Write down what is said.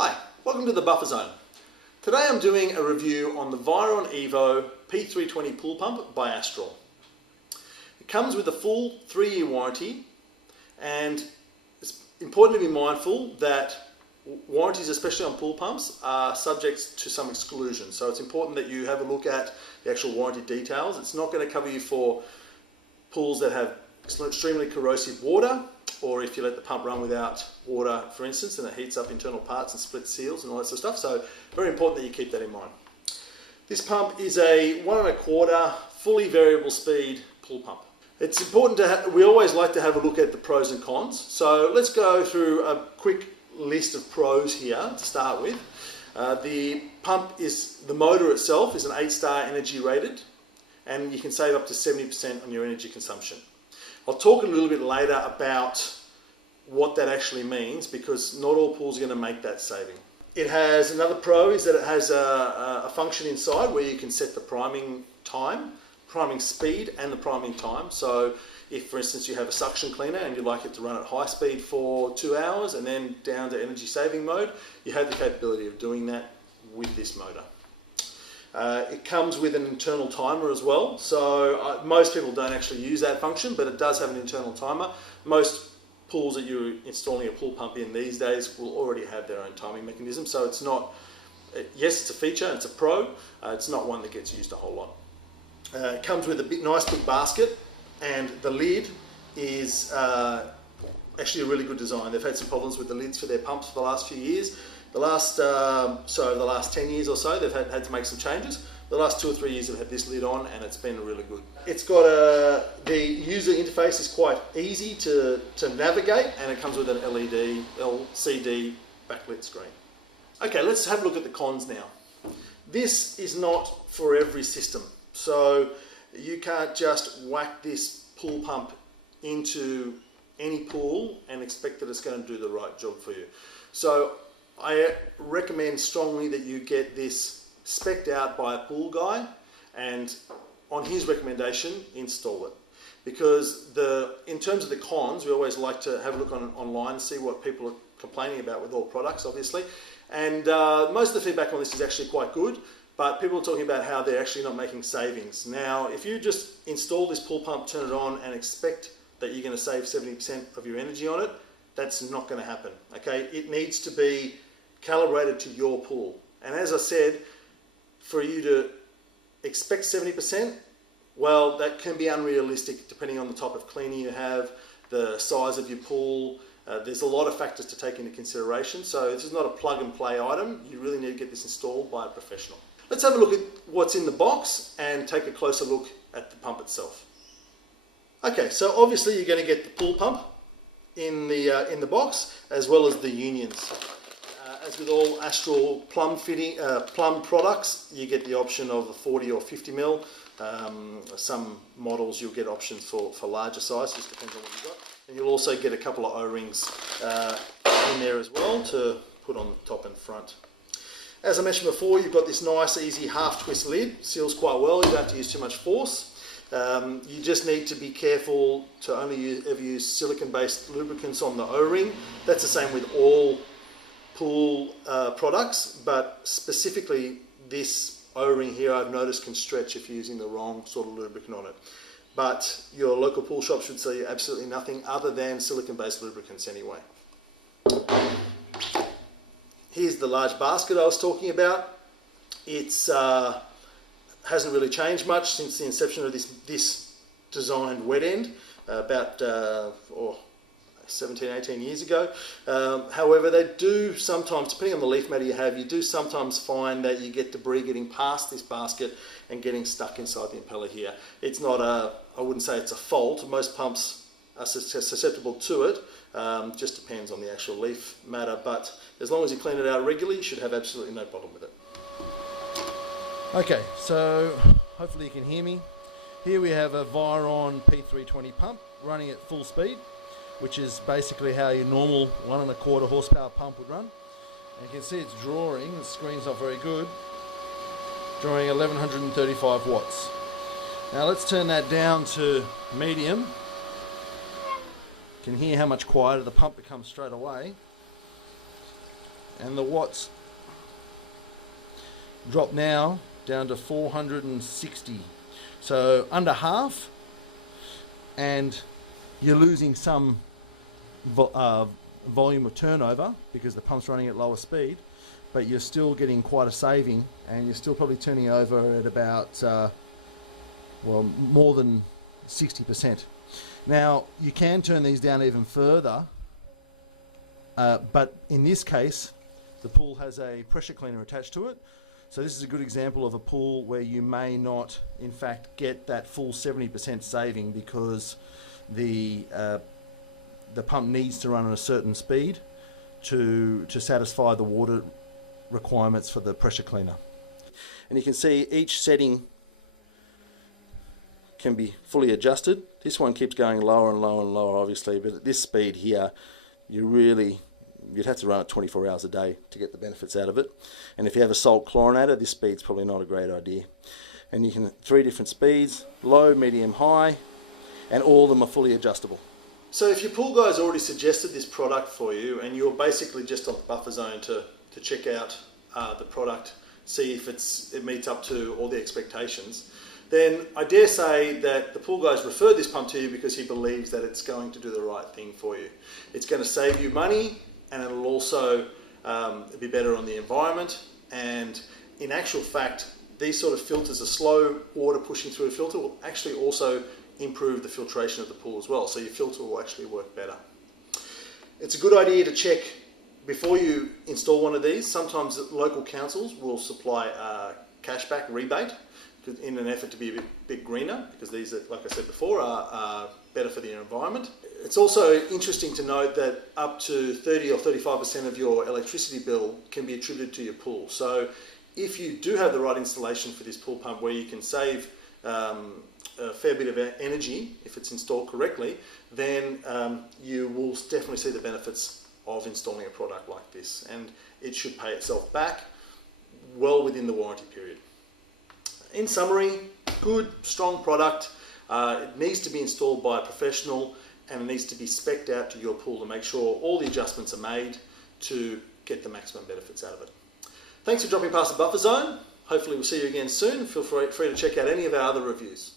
Hi, welcome to the Buffer Zone. Today I'm doing a review on the Viron Evo P320 pool pump by Astral. It comes with a full 3-year warranty, and it's important to be mindful that warranties, especially on pool pumps, are subject to some exclusions. So it's important that you have a look at the actual warranty details. It's not going to cover you for pools that have extremely corrosive water, or if you let the pump run without water, for instance, and it heats up internal parts and splits seals and all that sort of stuff. So very important that you keep that in mind. This pump is a 1 1/4 fully variable speed pool pump. It's important to we always like to have a look at the pros and cons. So let's go through a quick list of pros here to start with. The motor itself is an 8-star energy rated, and you can save up to 70% on your energy consumption. I'll talk a little bit later about what that actually means, because not all pools are going to make that saving. It has another pro is that it has a function inside where you can set the priming time, priming speed and the priming time. So if, for instance, you have a suction cleaner and you'd like it to run at high speed for 2 hours and then down to energy saving mode, you have the capability of doing that with this motor. It comes with an internal timer as well, so most people don't actually use that function, but it does have an internal timer. Most pools that you're installing a pool pump in these days will already have their own timing mechanism, so it's not, yes, it's a feature, it's a pro, it's not one that gets used a whole lot. It comes with a nice big basket, and the lid is actually a really good design. They've had some problems with the lids for their pumps for the last few years. The last 10 years or so, they've had to make some changes. The last 2 or 3 years they've had this lid on, and it's been really good. It's got the user interface is quite easy to navigate, and it comes with an LCD backlit screen. Okay, let's have a look at the cons now. This is not for every system. So you can't just whack this pool pump into any pool and expect that it's going to do the right job for you. So I recommend strongly that you get this spec'd out by a pool guy, and on his recommendation, install it. Because in terms of the cons, we always like to have a look online and see what people are complaining about with all products, obviously. And most of the feedback on this is actually quite good, but people are talking about how they're actually not making savings. Now, if you just install this pool pump, turn it on, and expect that you're going to save 70% of your energy on it, that's not going to happen. Okay, it needs to be calibrated to your pool. And as I said, for you to expect 70%, well, that can be unrealistic depending on the type of cleaner you have, the size of your pool. There's a lot of factors to take into consideration. So this is not a plug and play item. You really need to get this installed by a professional. Let's have a look at what's in the box and take a closer look at the pump itself. Okay, so obviously you're going to get the pool pump in the box, as well as the unions. As with all Astral plumb products, you get the option of a 40 or 50 mil. Some models you'll get options for larger size, just depends on what you've got. And you'll also get a couple of O-rings in there as well to put on the top and front. As I mentioned before, you've got this nice easy half twist lid, seals quite well, you don't have to use too much force. You just need to be careful to only ever use silicone-based lubricants on the O-ring. That's the same with all pool products, but specifically this O-ring here I've noticed can stretch if you're using the wrong sort of lubricant on it. But your local pool shop should sell you absolutely nothing other than silicone-based lubricants anyway. Here's the large basket I was talking about. It's hasn't really changed much since the inception of this designed wet end about 17, 18 years ago. However, they do sometimes, depending on the leaf matter you have, you do sometimes find that you get debris getting past this basket and getting stuck inside the impeller here. It's not I wouldn't say it's a fault. Most pumps are susceptible to it. Just depends on the actual leaf matter, but as long as you clean it out regularly, you should have absolutely no problem with it. Okay, so hopefully you can hear me. Here we have a Viron P320 pump running at full speed, which is basically how your normal 1 1/4 horsepower pump would run. And you can see it's drawing, the screen's not very good, drawing 1135 watts. Now let's turn that down to medium. You can hear how much quieter the pump becomes straight away. and the watts drop now down to 460, so under half, and you're losing some volume of turnover because the pump's running at lower speed, but you're still getting quite a saving, and you're still probably turning over at about well, more than 60%. Now you can turn these down even further, but in this case the pool has a pressure cleaner attached to it. So this is a good example of a pool where you may not in fact get that full 70% saving because the pump needs to run at a certain speed to satisfy the water requirements for the pressure cleaner. And you can see each setting can be fully adjusted. This one keeps going lower and lower and lower obviously, but at this speed here you'd have to run it 24 hours a day to get the benefits out of it. And if you have a salt chlorinator, this speed's probably not a great idea. And you can 3 different speeds, low, medium, high, and all of them are fully adjustable. So if your pool guy's already suggested this product for you and you're basically just on the buffer zone to check out the product, see if it meets up to all the expectations, then I dare say that the pool guy's referred this pump to you because he believes that it's going to do the right thing for you. It's going to save you money, and it'll also be better on the environment. And in actual fact, these sort of filters, a slow water pushing through a filter, will actually also improve the filtration of the pool as well, so your filter will actually work better. It's a good idea to check before you install one of these. Sometimes local councils will supply a cashback rebate in an effort to be a bit greener, because these, like I said before, are better for the environment. It's also interesting to note that up to 30 or 35% of your electricity bill can be attributed to your pool. So if you do have the right installation for this pool pump where you can save a fair bit of energy if it's installed correctly, then you will definitely see the benefits of installing a product like this, and it should pay itself back well within the warranty period. In summary, good, strong product. It needs to be installed by a professional, and it needs to be spec'd out to your pool to make sure all the adjustments are made to get the maximum benefits out of it. Thanks for dropping past the buffer zone. Hopefully we'll see you again soon. Feel free to check out any of our other reviews.